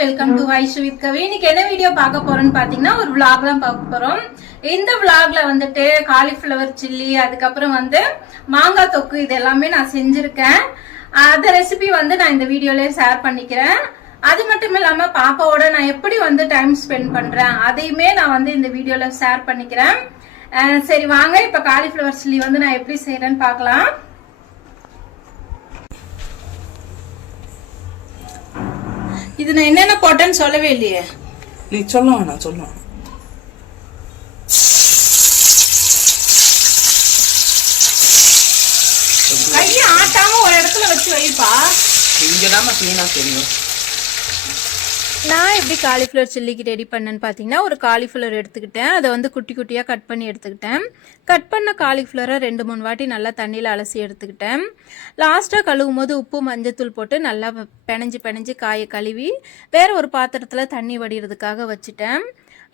Welcome to Aishu with கவி. இன்னைக்கு என்ன video பார்க்க போறோம்னு பாத்தீங்கன்னா ஒரு vlog தான் பார்க்க போறோம். இந்த vlogல வந்துட்டு காலிஃபிளவர் சில்லி, அதுக்கப்புறம் வந்து மாங்காய் தொக்கு, இது எல்லாமே நான் செஞ்சிருக்கேன். அந்த ரெசிபி வந்து நான் இந்த வீடியோலயே ஷேர் பண்ணிக்கிறேன். அது மட்டும் இல்லாம பாப்பாவோட நான் எப்படி வந்து டைம் ஸ்பெண்ட் பண்றேன் அதையுமே நான் வந்து இந்த வீடியோல ஷேர் பண்ணிக்கிறேன். சரி வாங்க இப்ப காலிஃபிளவர் சில்லி வந்து நான் எப்படி செய்யறேன்னு பார்க்கலாம். இது நான் என்னென்ன போட்டேன்னு சொல்லவே இல்லையே. நீ சொல்லுவா, நான் சொல்லுவேன். கையை ஆட்டாம ஒரு இடத்துல வச்சு வைப்பா. இங்கதான் கிளீனா தெரியும். நான் எப்படி காலிஃப்ளவர் சில்லிக்கு ரெடி பண்ணேன்னு பார்த்தீங்கன்னா, ஒரு காலிஃப்ளவர் எடுத்துக்கிட்டேன். அதை வந்து குட்டி குட்டியாக கட் பண்ணி எடுத்துக்கிட்டேன். கட் பண்ண காலிஃப்ளவரை 2-3 வாட்டி நல்லா தண்ணியில் அலசி எடுத்துக்கிட்டேன். லாஸ்ட்டாக கழுவும் போது உப்பு மஞ்சத்தூள் போட்டு நல்லா பிணைஞ்சு காயை கழுவி வேறு ஒரு பாத்திரத்தில் தண்ணி வடிகிறதுக்காக வச்சுட்டேன்.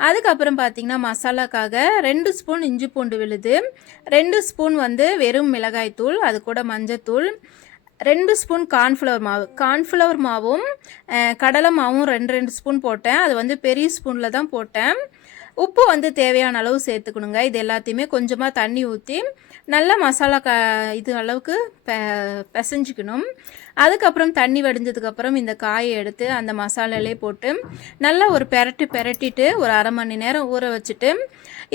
அதுக்கப்புறம் பார்த்தீங்கன்னா மசாலாக்காக 2 ஸ்பூன் இஞ்சி பூண்டு விழுது, 2 ஸ்பூன் வந்து வெறும் மிளகாய்த்தூள், அது கூட மஞ்சத்தூள், 2 ஸ்பூன் கார்ன்ஃப்ளவர் மாவும் கடலை மாவும் 2 ஸ்பூன் போட்டேன். அது வந்து பெரிய ஸ்பூனில் தான் போட்டேன். உப்பு வந்து தேவையான அளவு சேர்த்துக்கணுங்க. இது எல்லாத்தையுமே கொஞ்சமாக தண்ணி ஊற்றி நல்லா மசாலா இது அளவுக்கு பிசைஞ்சிக்கணும். அதுக்கப்புறம் தண்ணி வடிஞ்சதுக்கப்புறம் இந்த காயை எடுத்து அந்த மசாலாலே போட்டு நல்லா ஒரு பெரட்டிட்டு ஒரு அரை மணி நேரம் ஊற வச்சுட்டு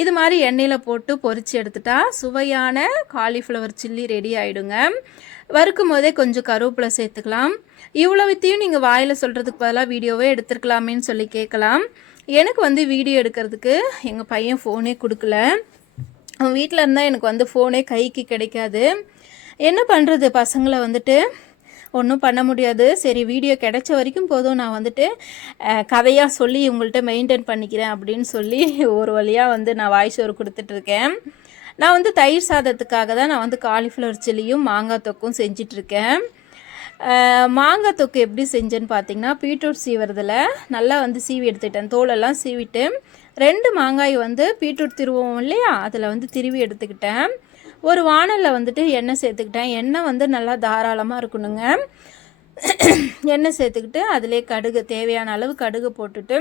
இது மாதிரி எண்ணெயில் போட்டு பொரித்து எடுத்துட்டா சுவையான காலிஃப்ளவர் சில்லி ரெடி ஆகிடுங்க. வறுக்கும் போதே கொஞ்சம் கருவேப்பிலை சேர்த்துக்கலாம். இவ்வளவுத்தையும் நீங்கள் வாயில் சொல்கிறதுக்கு பதிலாக வீடியோவே எடுத்துருக்கலாமேன்னு சொல்லி கேட்கலாம். எனக்கு வந்து வீடியோ எடுக்கிறதுக்கு எங்கள் பையன் ஃபோனே கொடுக்கல. அவன் வீட்டில் இருந்தால் எனக்கு வந்து ஃபோனே கைக்கு கிடைக்காது. என்ன பண்ணுறது, பசங்களை வந்துட்டு ஒன்றும் பண்ண முடியாது. சரி வீடியோ கிடைச்ச வரைக்கும் போதும், நான் வந்துட்டு கதையாக சொல்லி இவங்கள்ட்ட மெயின்டைன் பண்ணிக்கிறேன் அப்படின்னு சொல்லி ஒரு வழியாக வந்து நான் வாய்ஸ் ஓவர் கொடுத்துட்ருக்கேன். நான் வந்து தயிர் சாதத்துக்காக தான் நான் வந்து காலிஃப்ளவர் சில்லியும் மாங்காய் தொக்கும் செஞ்சிட்ருக்கேன். மாங்காய் தொக்கு எப்படி செஞ்சேன்னு பார்த்தீங்கன்னா, பீட்ரூட் சீவுறதில் நல்லா வந்து சீவி எடுத்துக்கிட்டேன். தோலெல்லாம் சீவிட்டு 2 மாங்காய் வந்து பீட்ரூட் திருவோம் இல்லையா, அதில் வந்து திருவி எடுத்துக்கிட்டேன். ஒரு வானலில் வந்துட்டு எண்ணெய் சேர்த்துக்கிட்டேன். எண்ணெய் வந்து நல்லா தாராளமாக இருக்கணுங்க. எண்ணெய் சேர்த்துக்கிட்டு அதிலே கடுகு, தேவையான அளவு கடுகு போட்டுட்டு,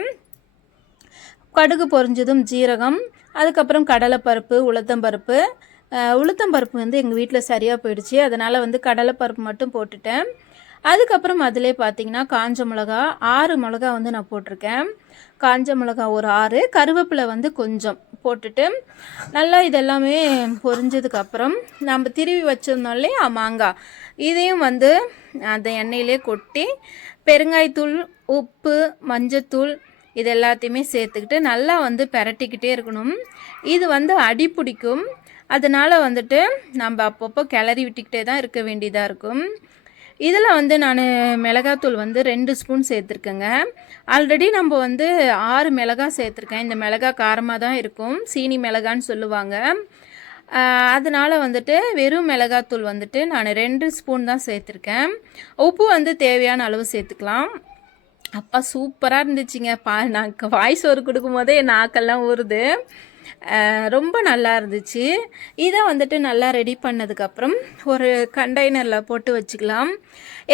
கடுகு பொரிஞ்சதும் ஜீரகம், அதுக்கப்புறம் கடலைப்பருப்பு, உளுத்தம்பருப்பு வந்து எங்கள் வீட்டில் சரியாக போயிடுச்சு. அதனால் வந்து கடலைப்பருப்பு மட்டும் போட்டுட்டேன். அதுக்கப்புறம் அதிலே பார்த்திங்கன்னா காஞ்ச மிளகா 6 மிளகா வந்து நான் போட்டிருக்கேன். காஞ்ச மிளகா ஒரு 6, கருவேப்பிலை வந்து கொஞ்சம் போட்டுட்டு நல்லா இதெல்லாமே பொரிஞ்சதுக்கப்புறம் நம்ம திருவி வச்சிருந்தோம் இல்லையா மாங்காய், இதையும் வந்து அந்த எண்ணெயிலே கொட்டி பெருங்காயத்தூள், உப்பு, மஞ்சத்தூள் இது எல்லாத்தையுமே சேர்த்துக்கிட்டு நல்லா வந்து பெரட்டிக்கிட்டே இருக்கணும். இது வந்து அடி பிடிக்கும். அதனால் வந்துட்டு நம்ம அப்பப்போ கிளறி விட்டுக்கிட்டே தான் இருக்க வேண்டியதாக இருக்கும். இதில் வந்து நான் மிளகாத்தூள் வந்து 2 ஸ்பூன் சேர்த்துருக்கேங்க. ஆல்ரெடி நம்ம வந்து 6 மிளகாய் சேர்த்துருக்கேன். இந்த மிளகாய் காரமாக தான் இருக்கும், சீனி மிளகான்னு சொல்லுவாங்க. அதனால் வந்துட்டு வெறும் மிளகாத்தூள் வந்துட்டு நான் 2 ஸ்பூன் தான் சேர்த்துருக்கேன். உப்பு வந்து தேவையான அளவு சேர்த்துக்கலாம். அப்பா சூப்பராக இருந்துச்சுங்க. நான் வாய்ஸ் ஓவர் கொடுக்கும் போதே என் நாக்கெல்லாம் ஊறுது. ரொம்ப நல்லா இருந்துச்சு. இதை வந்துட்டு நல்லா ரெடி பண்ணதுக்கப்புறம் ஒரு கண்டெய்னரில் போட்டு வச்சுக்கலாம்.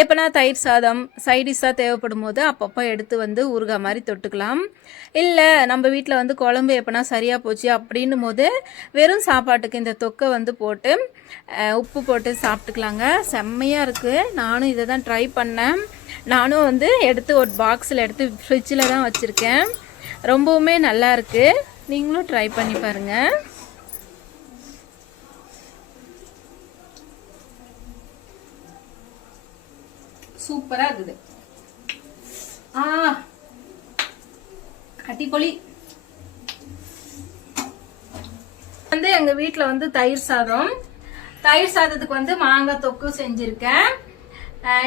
எப்போனா தயிர் சாதம் சைடிஷாக தேவைப்படும் போது அப்பப்போ எடுத்து வந்து ஊறுகாய் மாதிரி தொட்டுக்கலாம். இல்லை நம்ம வீட்டில் வந்து குழம்பு எப்போனா சரியாக போச்சு அப்படின்னும் போது வெறும் சாப்பாட்டுக்கு இந்த தொக்கை வந்து போட்டு உப்பு போட்டு சாப்பிட்டுக்கலாங்க. செம்மையாக இருக்குது. நானும் இதை தான் ட்ரை பண்ணேன். நானும் வந்து எடுத்து ஒரு பாக்ஸில் எடுத்து ஃப்ரிட்ஜில் தான் வச்சுருக்கேன். ரொம்பவுமே நல்லா இருக்குது. நீங்களும் ட்ரை பண்ணி பாருங்கள். சூப்பராக இருக்குது. கட்டிப்பொலி வந்து எங்கள் வீட்டில் வந்து தயிர் சாதத்துக்கு வந்து மாங்காய் தொக்கு செஞ்சுருக்கேன்.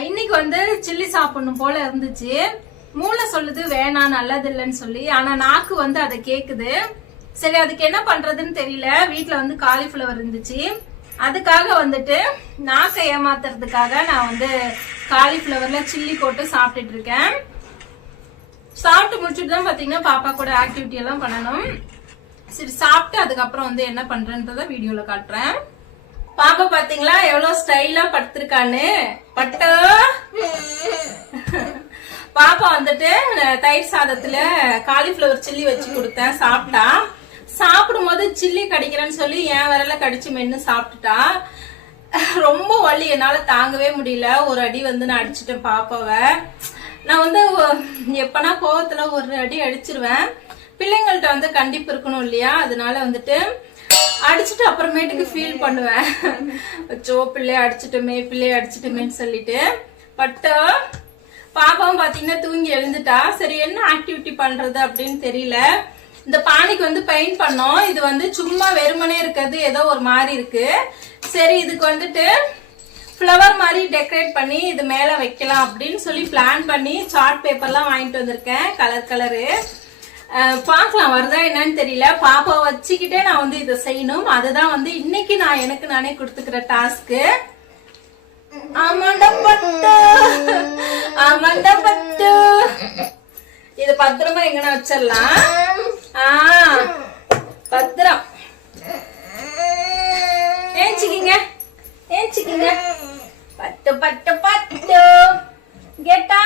இன்னைக்கு வந்து சில்லி சாப்பிடணும் போல இருந்துச்சு. மூளை சொல்லுது வேணாம் நல்லது இல்லைன்னு சொல்லி, ஆனா நாக்கு வந்து அதை கேக்குது. சரி அதுக்கு என்ன பண்றதுன்னு தெரியல. வீட்டுல வந்து காலிஃபிளவர் இருந்துச்சு, அதுக்காக வந்துட்டு நாக்கை ஏமாத்துறதுக்காக நான் வந்து காலிஃபிளவர்ல சில்லி போட்டு சாப்பிட்டுட்டு இருக்கேன். சாப்பிட்டு முடிச்சுட்டு தான் பாத்தீங்கன்னா பாப்பா கூட ஆக்டிவிட்டி எல்லாம் பண்ணணும். சரி சாப்பிட்டு அதுக்கப்புறம் வந்து என்ன பண்றேன்றத வீடியோல காட்டுறேன். பாப்பா பாத்தீங்களா எவ்வளவு ஸ்டைலா படுத்திருக்கான்னு. பட்டோ பாப்பா வந்துட்டு தயிர் சாதத்துல காலிஃப்ளவர் சில்லி வச்சு கொடுத்தேன், சாப்பிட்டா. சாப்பிடும்போது சில்லி கடிக்கிறேன்னு சொல்லி என் விரல கடிச்சு மென்னு சாப்பிட்டுட்டா. ரொம்ப வலி, என்னால தாங்கவே முடியல. ஒரு அடி வந்து நான் அடிச்சிட்டேன் பாப்பாவை. நான் வந்து எப்பனா கோவத்துல ஒரு அடி அடிச்சிருவேன். பிள்ளைங்கள்ட்ட வந்து கண்டிப்பு இருக்கணும் இல்லையா, அதனால வந்துட்டு அடிச்சுட்டு அப்புறமேட்டுக்கு ஃபீல் பண்ணுவேன். வச்சோ பிள்ளைய அடிச்சிட்டுமேன்னு சொல்லிட்டு. பட் பாப்பாவும் பாத்தீங்கன்னா தூங்கி எழுந்துட்டா. சரி என்ன ஆக்டிவிட்டி பண்றது அப்படின்னு தெரியல. இந்த பானைக்கு வந்து பெயிண்ட் பண்ணோம். இது வந்து சும்மா வெறுமனே இருக்கிறது ஏதோ ஒரு மாதிரி இருக்கு. சரி இதுக்கு வந்துட்டு ஃப்ளவர் மாதிரி டெக்கரேட் பண்ணி இது மேல வைக்கலாம் அப்படின்னு சொல்லி பிளான் பண்ணி சார்ட் பேப்பர்லாம் வாங்கிட்டு வந்திருக்கேன், கலர் கலரு. பார்க்கலாம் வருதா என்னன்னு தெரியல. பாப்பா வச்சுக்கிட்டே நான் வந்து இதை செய்யணும். அதுதான் வந்து இன்னைக்கு நான் எனக்கு நானே கொடுத்துக்கிற டாஸ்க்கு. இது பத்திரமா எங்கன்னா வச்சிடலாம். பத்திரம் ஏச்சிக்கிங்க பட்டு பட்டு பட்டு கேட்டா.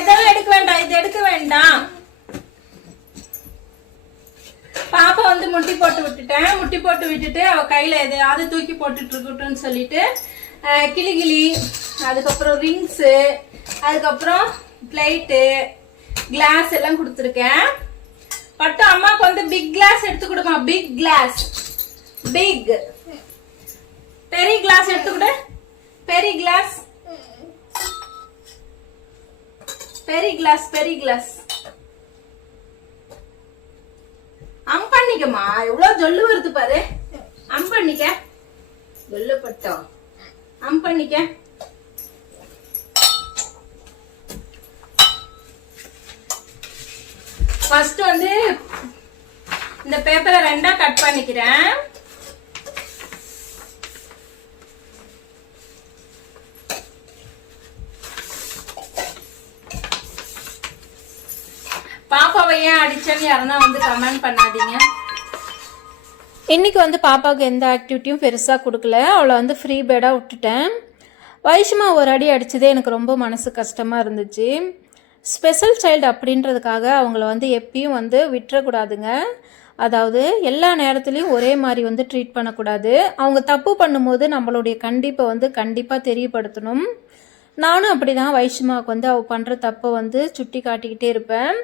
இதெல்லாம் எடுக்க வேண்டாம், இது எடுக்க வேண்டாம். பாப்பா வந்து முட்டி போட்டு விட்டுட்டு அவ கையில எதையாவது தூக்கி போட்டுட்டு இருக்கட்டும்னு சொல்லிட்டு கிளி, அதுக்கப்புறம் ரிங்ஸு, அதுக்கப்புறம் பிளேட்டு, கிளாஸ் எல்லாம் கொடுத்துருக்கேன். பட்டு அம்மாவுக்கு வந்து பிக் கிளாஸ் எடுத்து கொடுமா. பிக் கிளாஸ், பெரிய கிளாஸ் எடுத்து கொடு. பெரிய கிளாஸ் அம்பண்ணிக்கமா. எவ்வளவு ஜொல்லு வருது பாரு. அம்பண்ணிக்க ஜொல்லு பட்டோம். அம்பண்ணிக்க ஃபர்ஸ்ட் வந்து இந்த பேப்பரை ரெண்டா கட் பண்ணிக்கிறேன். பாப்பாவை ஏன் அடிச்சேன்னு யாருன்னா வந்து கமெண்ட் பண்ணாதீங்க. இன்னைக்கு வந்து பாப்பாவுக்கு எந்த ஆக்டிவிட்டியும் பெருசாக கொடுக்கல. அவளை வந்து ஃப்ரீ பேடாக விட்டுட்டேன். வைஷ்மா ஒரு அடி அடிச்சதே எனக்கு ரொம்ப மனசு கஷ்டமாக இருந்துச்சு. ஸ்பெஷல் சைல்டு அப்படின்றதுக்காக அவங்கள வந்து எப்பயும் வந்து விட்டுறக்கூடாதுங்க. அதாவது எல்லா நேரத்துலையும் ஒரே மாதிரி வந்து ட்ரீட் பண்ணக்கூடாது. அவங்க தப்பு பண்ணும்போது நம்மளுடைய கண்டிப்பை வந்து கண்டிப்பாக தெரியப்படுத்தணும். நானும் அப்படி தான் வைஷ்மாவுக்கு வந்து அவள் பண்ணுற தப்பை வந்து சுட்டி காட்டிக்கிட்டே இருப்பேன்.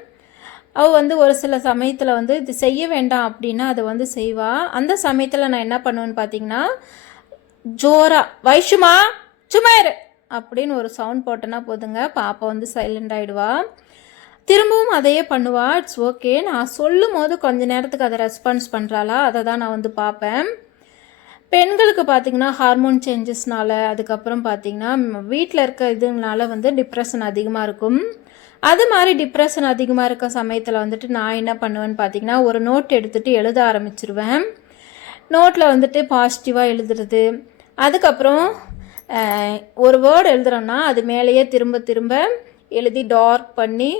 அவள் வந்து ஒரு சில சமயத்தில் வந்து இது செய்ய வேண்டாம் அப்படின்னா அதை வந்து செய்வாள். அந்த சமயத்தில் நான் என்ன பண்ணுவேன்னு பார்த்தீங்கன்னா, ஜோரா வைஷ்மா சும்மா இரு அப்படின்னு ஒரு சவுண்ட் போட்டேன்னா போதுங்க, பாப்பா வந்து சைலண்ட் ஆகிடுவா. திரும்பவும் அதையே பண்ணுவா. It's okay. நான் சொல்லும் போது கொஞ்ச நேரத்துக்கு அதை ரெஸ்பான்ஸ் பண்ணுறாளா அதை தான் நான் வந்து பார்ப்பேன். பெண்களுக்கு பார்த்திங்கன்னா ஹார்மோன் சேஞ்சஸ்னால, அதுக்கப்புறம் பார்த்திங்கன்னா வீட்டில் இருக்க இதுனால வந்து டிப்ரெஷன் அதிகமாக இருக்கும். அது மாதிரி டிப்ரெஷன் அதிகமாக இருக்க சமயத்தில் வந்துட்டு நான் என்ன பண்ணுவேன்னு பார்த்தீங்கன்னா, ஒரு நோட் எடுத்துகிட்டு எழுத ஆரம்பிச்சிருவேன். நோட்டில் வந்துட்டு பாசிட்டிவாக எழுதுறது, அதுக்கப்புறம் ஒரு வேர்டு எழுதுகிறோன்னா அது மேலேயே திரும்ப திரும்ப எழுதி டார்க் பண்ணி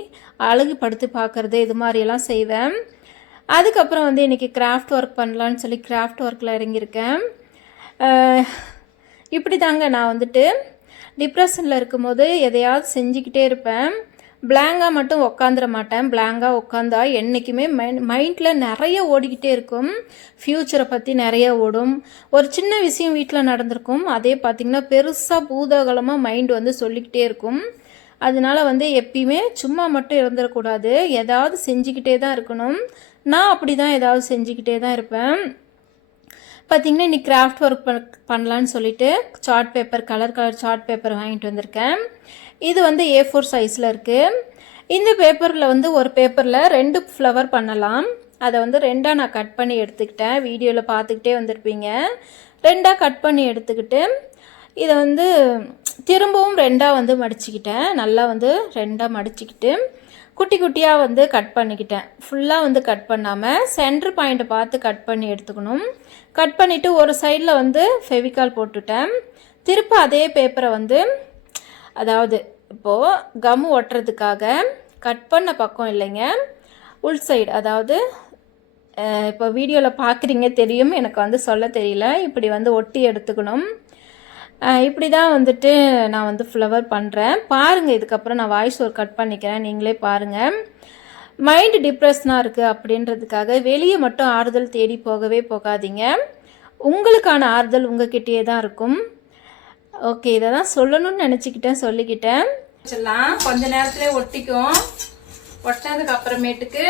அழகுபடுத்தி பார்க்குறது, இது மாதிரியெல்லாம் செய்வேன். அதுக்கப்புறம் வந்து இன்றைக்கி கிராஃப்ட் ஒர்க் பண்ணலான்னு சொல்லி கிராஃப்ட் ஒர்க்கில் இறங்கியிருக்கேன். இப்படி தாங்க நான் வந்துட்டு டிப்ரெஷனில் இருக்கும்போது எதையாவது செஞ்சுக்கிட்டே இருப்பேன். பிளாங்காக மட்டும் உக்காந்துட மாட்டேன். பிளாங்காக உட்காந்தா என்றைக்குமே மைண்டில் நிறைய ஓடிக்கிட்டே இருக்கும். ஃப்யூச்சரை பற்றி நிறைய ஓடும். ஒரு சின்ன விஷயம் வீட்டில் நடந்திருக்கும், அதே பார்த்திங்கன்னா பெருசாக பூதகலமாக மைண்டு வந்து சொல்லிக்கிட்டே இருக்கும். அதனால வந்து எப்பயுமே சும்மா மட்டும் இருந்துடக்கூடாது, ஏதாவது செஞ்சுக்கிட்டே தான் இருக்கணும். நான் அப்படி தான் ஏதாவது செஞ்சுக்கிட்டே தான் இருப்பேன். பார்த்திங்கன்னா இன்றைக்கி கிராஃப்ட் ஒர்க் பண்ணலான்னு சொல்லிட்டு chart paper, colour chart paper வாங்கிட்டு வந்திருக்கேன். இது வந்து A4 சைஸில் இருக்குது. இந்த பேப்பரில் வந்து ஒரு பேப்பரில் 2 ஃப்ளவர் பண்ணலாம். அதை வந்து 2ஆக நான் கட் பண்ணி எடுத்துக்கிட்டேன். வீடியோவில் பார்த்துக்கிட்டே வந்திருப்பீங்க. 2ஆக கட் பண்ணி எடுத்துக்கிட்டு இதை வந்து திரும்பவும் 2ஆக வந்து மடிச்சுக்கிட்டேன். நல்லா வந்து 2ஆக மடிச்சுக்கிட்டு குட்டி குட்டியாக வந்து கட் பண்ணிக்கிட்டேன். ஃபுல்லாக வந்து கட் பண்ணாமல் சென்டர் பாயிண்ட்டை பார்த்து கட் பண்ணி எடுத்துக்கணும். கட் பண்ணிவிட்டு ஒரு சைடில் வந்து ஃபெவிகால் போட்டுட்டேன். திருப்ப அதே பேப்பரை வந்து, அதாவது இப்போது கம் ஒட்டுறதுக்காக கட் பண்ண பக்கம் இல்லைங்க, உள் சைடு, அதாவது இப்போ வீடியோவில் பார்க்குறீங்க தெரியும், எனக்கு வந்து சொல்ல தெரியல, இப்படி வந்து ஒட்டி எடுத்துக்கணும். இப்படி தான் வந்துட்டு நான் வந்து ஃப்ளவர் பண்ணுறேன். பாருங்கள், இதுக்கப்புறம் நான் வாய்ஸ் ஒரு கட் பண்ணிக்கிறேன், நீங்களே பாருங்கள். மைண்டு டிப்ரெஷனாக இருக்குது அப்படின்றதுக்காக வெளியே மட்டும் ஆறுதல் தேடி போகவே போகாதீங்க. உங்களுக்கான ஆறுதல் உங்ககிட்டயே தான் இருக்கும். ஓகே, இதை தான் சொல்லணும்னு நினச்சிக்கிட்டேன், சொல்லிக்கிட்டேன். வச்சிடலாம், கொஞ்ச நேரத்துலேயே ஒட்டிக்கும். ஒட்டினதுக்கு அப்புறமேட்டுக்கு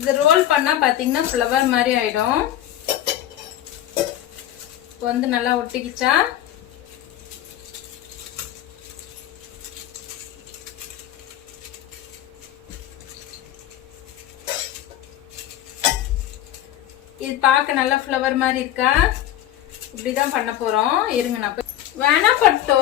இது ரோல் பண்ணால் பார்த்தீங்கன்னா ஃப்ளவர் மாதிரி ஆகிடும். இப்போ வந்து நல்லா ஒட்டிக்கிச்சா இது பார்க்க நல்லா ஃப்ளவர் மாதிரி இருக்கா? இப்படிதான் பண்ண போறோம். இருங்க, நான் வேணா பட்டோ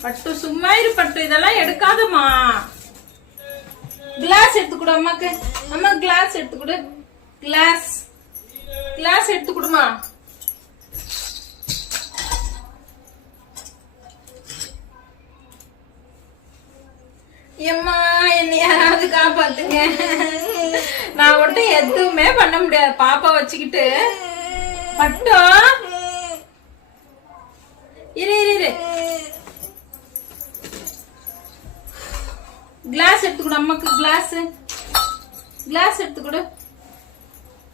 பட்டு சும்மா இரு பட்டு, இதெல்லாம் எடுக்காதம்மா. கிளாஸ் எடுத்துக்கூட அம்மாக்கு. அம்மா கிளாஸ் எடுத்துக்கூட. கிளாஸ் கிளாஸ் எடுத்துக்கூடுமா. எம்மா, என்ன யாராவது காப்பாத்துங்க. நான் மட்டும் எதுவுமே பண்ண முடியாது பாப்பா வச்சுக்கிட்டு. பட்டோ இரு இரு இரு. கிளாஸ் எடுத்துக்கூட அம்மாக்கு. கிளாஸ் கிளாஸ் எடுத்துக்கூட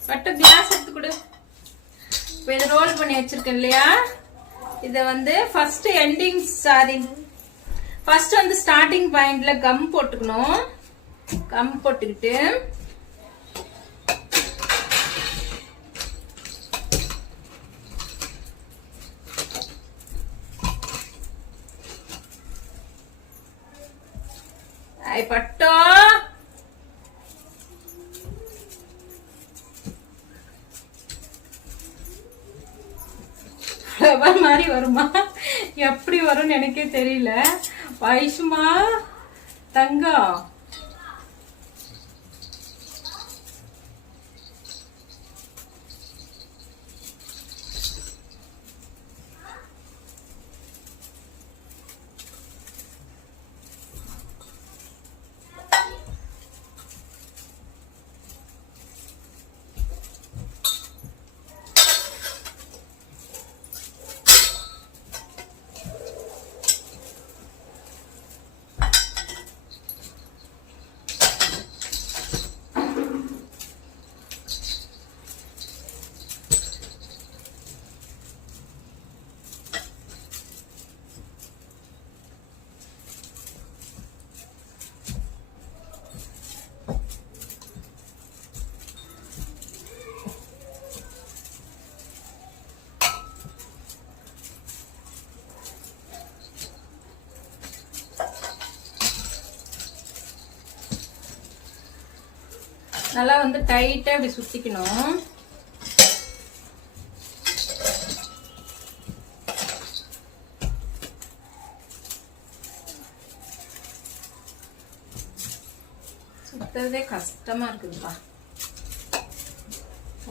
பட்டு. கிளாஸ் எடுத்துக்கூட. இப்போ இதை ரோல் பண்ணி வச்சிருக்கேன் இல்லையா, இதை வந்து ஃபர்ஸ்ட் எண்டிங் ஃபர்ஸ்ட் வந்து ஸ்டார்டிங் பாயிண்ட்ல கம் போட்டுக்கணும். கம் போட்டுக்கிட்டு பட்டோ ஃப்ளவர் மாதிரி வருமா? எப்படி வரும்னு எனக்கே தெரியல. வைஷுமா தங்கம், நல்லா வந்து டைட்டா இப்படி சுத்திக்கணும். சுத்தறதே கஷ்டமா இருக்குதுப்பா,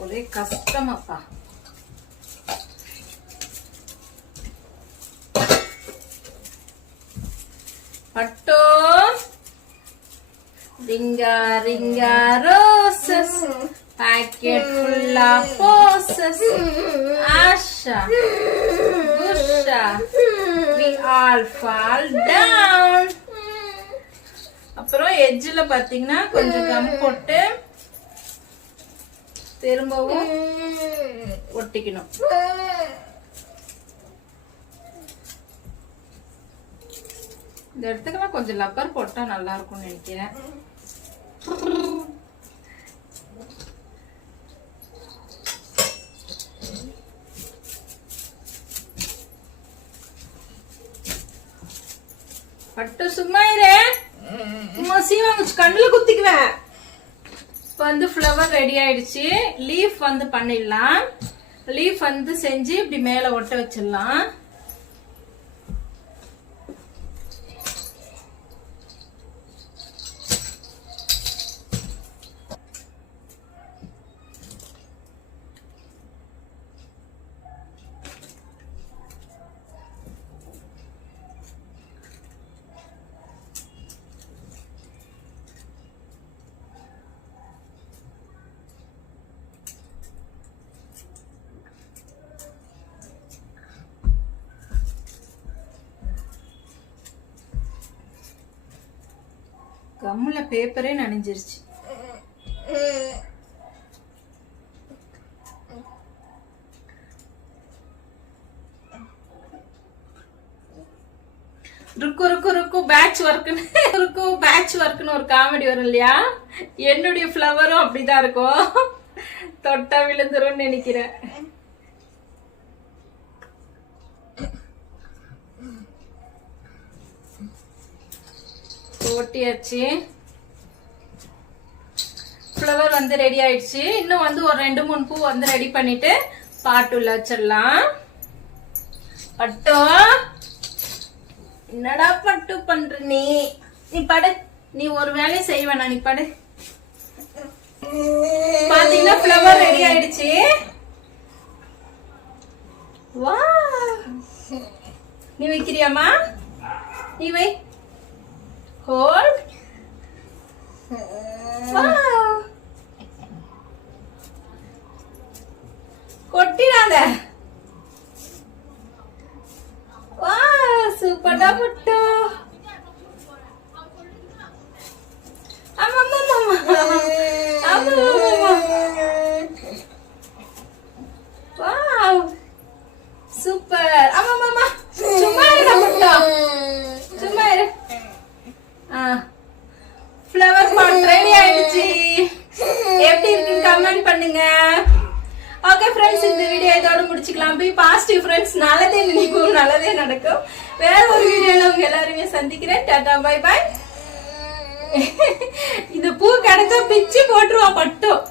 ஒரே கஷ்டமாப்பா. பட்டோ ringa ringa roses, packet full of roses. Asha, Gusha, we all fall down. அப்புறம் எட்ஜ்ல பாத்தீங்கன்னா கொஞ்சம் கம் போட்டு திரும்பவும் ஒட்டிக்கணும். இந்த இடத்துக்கெல்லாம் கொஞ்சம் லப்பர் போட்டா நல்லா இருக்கும்னு நினைக்கிறேன். பட்டு சும்மா இரு. சீவாங்க கண்ணுல குத்திக்குவேன். இப்போ வந்து ஃப்ளவர் ரெடி ஆயிடுச்சு. லீஃப் வந்து பண்ணிடலாம். லீஃப் வந்து செஞ்சு இப்படி மேல ஒட்ட வச்சிடலாம். கம்முல பேப்பரே நனைஞ்சிருச்சு. ருக்கு ருக்கு ருக்கு பேட்ச் ஒர்க்னு ருக்கு பேட்ச் ஒர்க்னு ஒரு காமெடி வரும் இல்லையா? என்னுடைய ஃப்ளவரும் அப்படிதான் இருக்கும். தொட்டா விழுந்துரும் நினைக்கிறேன். ஓட்டியாச்சு. ஃப்ளவர் வந்து ரெடி ஆயிடுச்சு. இன்னும் வந்து ஒரு 2-3 பூ வந்து ரெடி பண்ணிட்டு பாட்டுள்ள வச்சிடலாம். பட்டு என்னடா பட்டு பண்ற நீ? நீ படு. நீ ஒரு வேலையை செய்வேனா? நீ படு. பாத்தீங்கன்னா ஃப்ளவர் ரெடி ஆயிடுச்சு. வா, நீ வைக்கிறியாமா? நீ வை. Hold. Wow. கொட்டிடாத. வா, சூப்பரா பட்டு. ஆமா ஆமா ஆமா ஆமா. Wow, super. ஆமா ஆமா. சும்மா இரு பட்டு. சும்மா இரு. ஃப்ளவர் பாட் ரெடி ஆயிடுச்சு. எப்படி இருக்குன்னு கமெண்ட் பண்ணுங்க. ஓகே ஃப்ரெண்ட்ஸ், இந்த வீடியோ இதோட முடிச்சுக்கலாம். Be positive friends. நல்லதே நினைக்கும், நல்லதே நடக்கும். வேற ஒரு வீடியோல உங்க எல்லாருமே சந்திக்கிறேன். Tata bye bye. இந்த பூ கிடைச்சா பிச்சு போட்டுருவா பட்டும்.